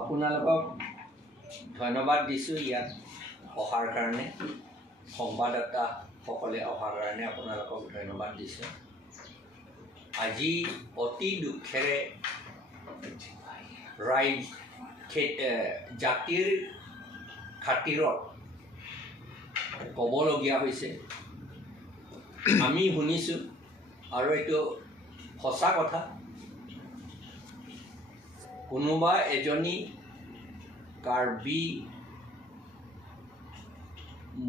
আপোনালোকক ধন্যবাদ দিছোঁ ইয়াত অহাৰ কাৰণে সংবাদদাতা সকলে অহাৰ কাৰণে আপোনালোকক ধন্যবাদ দিছোঁ আজি অতি দুখেৰে জাতিৰ খাতিৰত ক'বলগীয়া হৈছে আমি শুনিছোঁ আৰু এইটো সঁচা কথা কোনোবা এজনী কাৰ্বি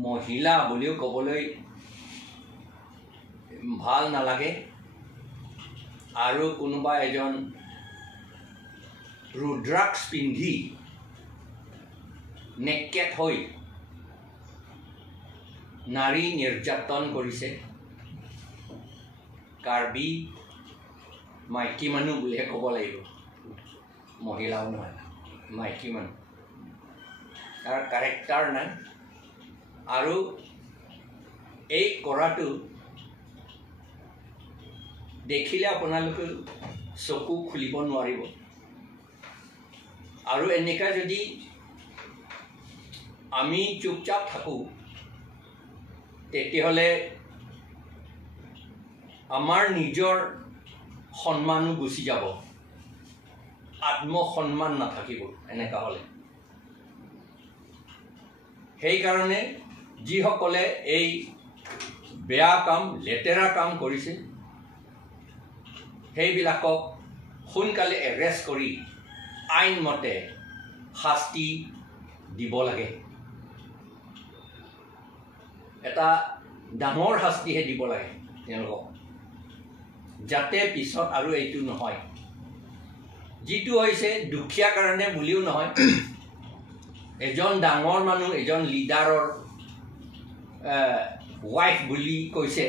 মহিলা বুলিও ক'বলৈ ভাল নালাগে আৰু কোনোবা এজন ৰুদ্ৰাক্ষ পিন্ধি নেকেট হৈ নাৰী নিৰ্যাতন কৰিছে কাৰ্বি মাইকী মানুহ বুলিহে ক'ব লাগিব মহিলাও নহয় মাইকী মানুহ তাৰ কেৰেক্টাৰ নাই আৰু এই কৰাটো দেখিলে আপোনালোকে চকু খুলিব নোৱাৰিব আৰু এনেকা যদি আমি চুপচাপ থাকোঁ তেতিয়াহ'লে আমাৰ নিজৰ সন্মানো গুচি যাব আত্মসন্মান নাথাকিব এনেকা হ'লে সেইকাৰণে যিসকলে এই বেয়া কাম লেতেৰা কাম কৰিছে সেইবিলাকক সোনকালে এৰেষ্ট কৰি আইনমতে শাস্তি দিব লাগে এটা ডাঙৰ শাস্তিহে দিব লাগে তেওঁলোকক যাতে পিছত আৰু এইটো নহয় যিটো হৈছে দুখীয়া কাৰণে বুলিও নহয় এজন ডাঙৰ মানুহ এজন লিডাৰৰ ৱাইফ বুলি কৈছে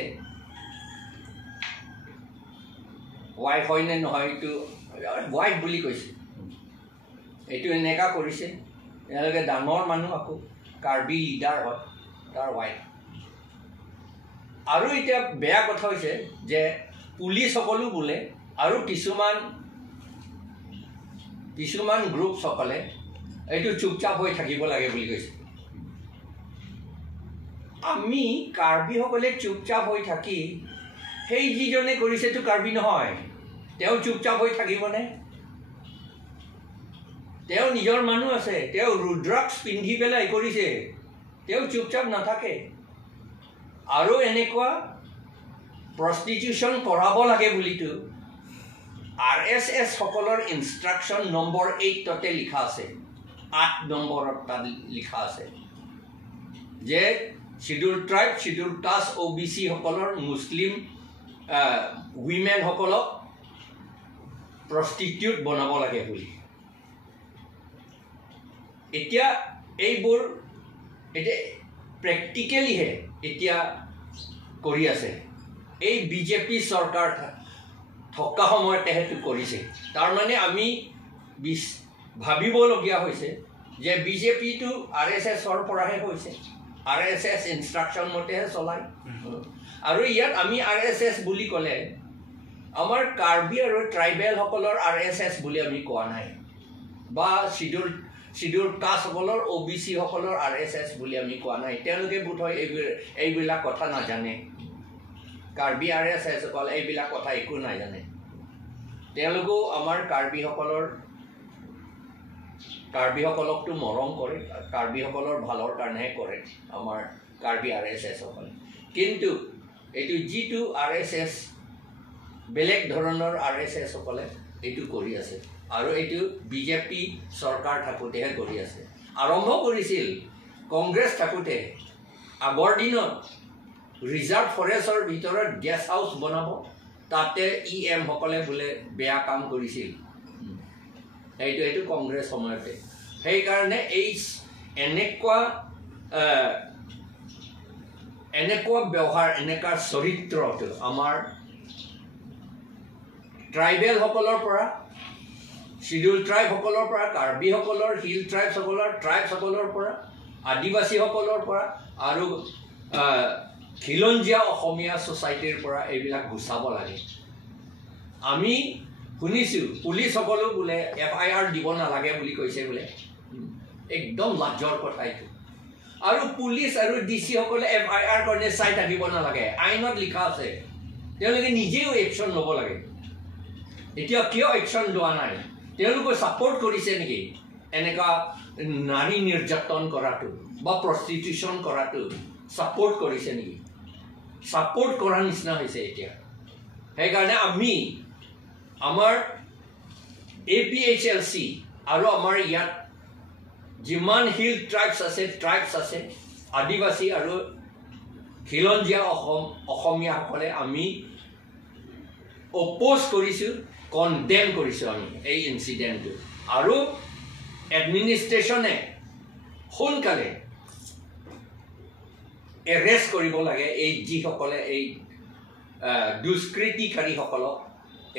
ৱাইফ হয়নে নহয় এইটো ৱাইফ বুলি কৈছে এইটো এনেকা কৰিছে তেওঁলোকে ডাঙৰ মানুহ আকৌ কাৰ্বি লিডাৰ হয় তাৰ ৱাইফ আৰু এতিয়া বেয়া কথা হৈছে যে পুলিচসকলো বোলে আৰু কিছুমান গ্ৰুপসকলে এইটো চুপচাপ হৈ থাকিব লাগে বুলি কৈছে আমি কাৰ্বিসকলে চুপচাপ হৈ থাকি সেই যিজনে কৰিছেতো কাৰ্বি নহয় তেওঁ চুপচাপ হৈ থাকিবনে তেওঁ নিজৰ মানুহ আছে তেওঁ ৰুদ্ৰাক্ষ পিন্ধি পেলাই কৰিছে তেওঁ চুপচাপ নাথাকে আৰু এনেকুৱা প্ৰষ্টিটিউশ্যন কৰাব লাগে বুলিতো RSS সকলৰ ইনষ্ট্ৰাকশ্যন নম্বৰ 8 ততে লিখা আছে 8 নম্বৰত তাত লিখা আছে যে schedule tribe schedule caste OBC সকলৰ মুছলিম উইমেন সকলক প্ৰষ্টিটিউট বনাব লাগে বুলি এতিয়া এইবোৰ এতিয়া প্ৰেক্টিকেলিহে এতিয়া কৰি আছে এই বিজেপি চৰকাৰ থকা সময়তে হেতু কৰিছে তাৰ মানে আমি ভাবিবলগীয়া হৈছে যে বিজেপিটো RSSৰ পৰাহে হৈছে RSS ইনষ্ট্ৰাকশ্যন মতেহে চলায় আৰু ইয়াত আমি RSS বুলি ক'লে আমাৰ কাৰ্বি আৰু ট্ৰাইবেল সকলৰ RSS বুলি আমি কোৱা নাই বা শিডিউল কাষ্ট সকলৰ OBC সকলৰ RSS বুলি আমি কোৱা নাই তেওঁলোকে বোধহয় এইবিলাক কথা নাজানে কাৰ্বি RSS সকল এইবিলাক কথা একো নাজানে তেওঁলোকেও আমাৰ কাৰ্বিসকলকতো মৰম কৰে কাৰ্বিসকলৰ ভালৰ কাৰণেহে কৰে আমাৰ কাৰ্বি RSS সকলে কিন্তু এইটো যিটো RSS বেলেগ ধৰণৰ RSS সকলে এইটো কৰি আছে আৰু এইটো বিজেপি চৰকাৰ থাকোঁতেহে কৰি আছে আৰম্ভ কৰিছিল কংগ্ৰেছ থাকোঁতে আগৰ দিনত ৰিজাৰ্ভ ফৰেষ্টৰ ভিতৰত গেষ্ট হাউচ বনাব তাতে EM সকলে বোলে বেয়া কাম কৰিছিল এইটো কংগ্ৰেছ সময়তে সেইকাৰণে এই এনেকুৱা ব্যৱহাৰ এনেকুৱা চৰিত্ৰটো আমাৰ ট্ৰাইবেল সকলৰ পৰা শিডিউল ট্ৰাইব সকলৰ পৰা কাৰ্বি সকলৰ হিল ট্ৰাইব সকলৰ পৰা আদিবাসী সকলৰ পৰা আৰু খিলঞ্জীয়া অসমীয়া সোসাইটিৰ পৰা এইবিলাক গুছাব লাগে আমি শুনিছোঁ পুলিচসকলেও বোলে FIR দিব নালাগে বুলি কৈছে বোলে একদম লাজৰ কথা এইটো আৰু পুলিচ আৰু DC সকলে FIR কাৰণে চাই থাকিব নালাগে আইনত লিখা আছে তেওঁলোকে নিজেও একশ্যন ল'ব লাগে এতিয়া কিয় একশ্যন লোৱা নাই তেওঁলোকে ছাপোৰ্ট কৰিছে নেকি এনেকুৱা নাৰী নিৰ্যাতন কৰাটো বা প্ৰষ্টিটিউশ্যন কৰাটো ছাপোৰ্ট কৰিছে নেকি ছাপোৰ্ট কৰাৰ নিচিনা হৈছে এতিয়া সেইকাৰণে আমি আমাৰ APHLC আৰু আমাৰ ইয়াত যিমান হিল ট্ৰাইবছ আছে আদিবাসী আৰু খিলঞ্জীয়া অসমীয়াসকলে আমি অপ'জ কৰিছোঁ কণ্ডেম কৰিছোঁ আমি এই ইনচিডেণ্টটো আৰু এডমিনিষ্ট্ৰেশ্যনে সোনকালে এৰেষ্ট কৰিব লাগে এই যিসকলে এই দুষ্কৃতিকাৰীসকলক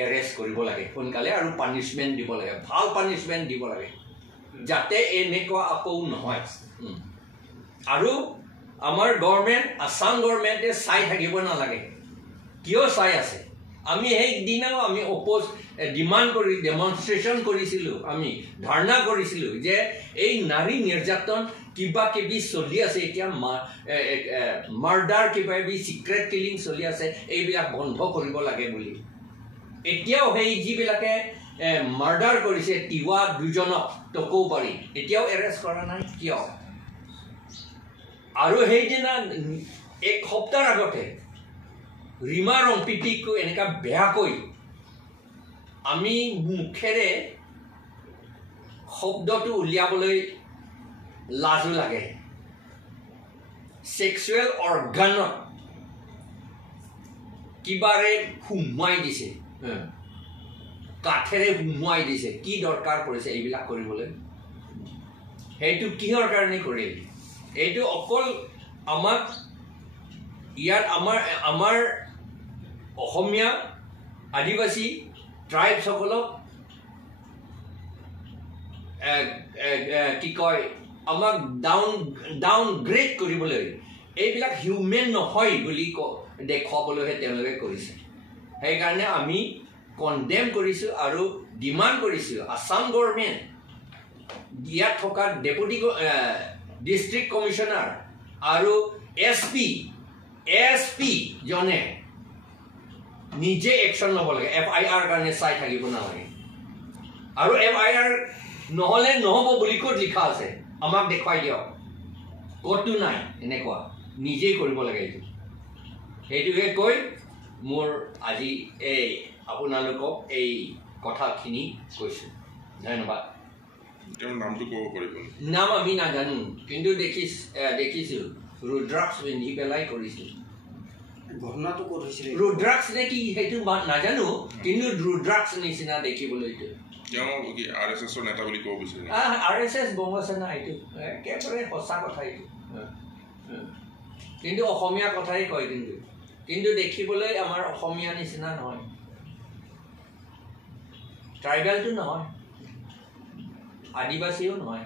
এৰেষ্ট কৰিব লাগে সোনকালে আৰু পানিছমেণ্ট দিব লাগে ভাল পানিছমেণ্ট দিব লাগে যাতে এনেকুৱা আকৌ নহয় আৰু আমাৰ গভৰ্ণমেণ্ট আছাম গভৰ্ণমেণ্টে চাই থাকিব নালাগে কিয় চাই আছে আমি সেইদিনাও আমি অপ'জ ডিমাণ্ড কৰি ডেমনষ্ট্ৰেশ্যন কৰিছিলোঁ আমি ধাৰণা কৰিছিলোঁ যে এই নাৰী নিৰ্যাতন কিবা কিবি চলি আছে এতিয়া মাৰ্ডাৰ কিবা কিবি চিক্ৰেট কিলিং চলি আছে এইবিলাক বন্ধ কৰিব লাগে বুলি এতিয়াও সেই যিবিলাকে মাৰ্ডাৰ কৰিছে তিৱা দুজনক টকৌ পাৰি এতিয়াও এৰেষ্ট কৰা নাই কিয় আৰু সেইদিনা এক সপ্তাহৰ আগতে ৰীমা ৰংপিটিকো এনেকুৱা বেয়াকৈ আমি মুখেৰে শব্দটো উলিয়াবলৈ লাজো লাগে ছেক্সুৱেল অৰ্গানত কিবাৰে সোমোৱাই দিছে কাঠেৰে সোমোৱাই দিছে কি দৰকাৰ পৰিছে এইবিলাক কৰিবলৈ সেইটো কিহৰ কাৰণে কৰিল এইটো অকল আমাক ইয়াত আমাৰ অসমীয়া আদিবাসী ট্ৰাইবসকলক কি কয় আমাক ডাউন গ্ৰেড কৰিবলৈ এইবিলাক হিউমেন নহয় বুলি দেখুৱাবলৈহে তেওঁলোকে কৰিছে সেইকাৰণে আমি কণ্ডেম কৰিছোঁ আৰু ডিমাণ্ড কৰিছোঁ আছাম গভৰ্ণমেণ্ট ইয়াত থকা ডেপুটি ডিষ্ট্ৰিক্ট কমিশ্যনাৰ আৰু SP জনে নিজে একশ্যন ল'ব লাগে FIR কাৰণে চাই থাকিব নালাগে আৰু FIR নহ'লে নহ'ব বুলি ক'ত লিখা আছে আমাক দেখুৱাই দিয়ক ক'তো নাই এনেকুৱা নিজেই কৰিব লাগে এইটো সেইটোকে কৈ মোৰ আজি এই আপোনালোকক এই কথাখিনি কৈছোঁ ধন্যবাদ নাম আমি নাজানো কিন্তু দেখিছোঁ ৰুদ্ৰাক্স পিন্ধি পেলাই কৰিছোঁ ঘটনাটো ক'ত হৈছিলে ৰুদ্ৰাক্স নে কি সেইটো নাজানো কিন্তু ৰুদ্ৰাক্স নিচিনা দেখিবলৈ RSS বংগসেনা এইটো একেবাৰে সঁচা কথা এইটো কিন্তু অসমীয়া কথাই কয় কিন্তু দেখিবলৈ আমাৰ অসমীয়া নিচিনা নহয় ট্ৰাইবেলটো নহয় আদিবাসীও নহয়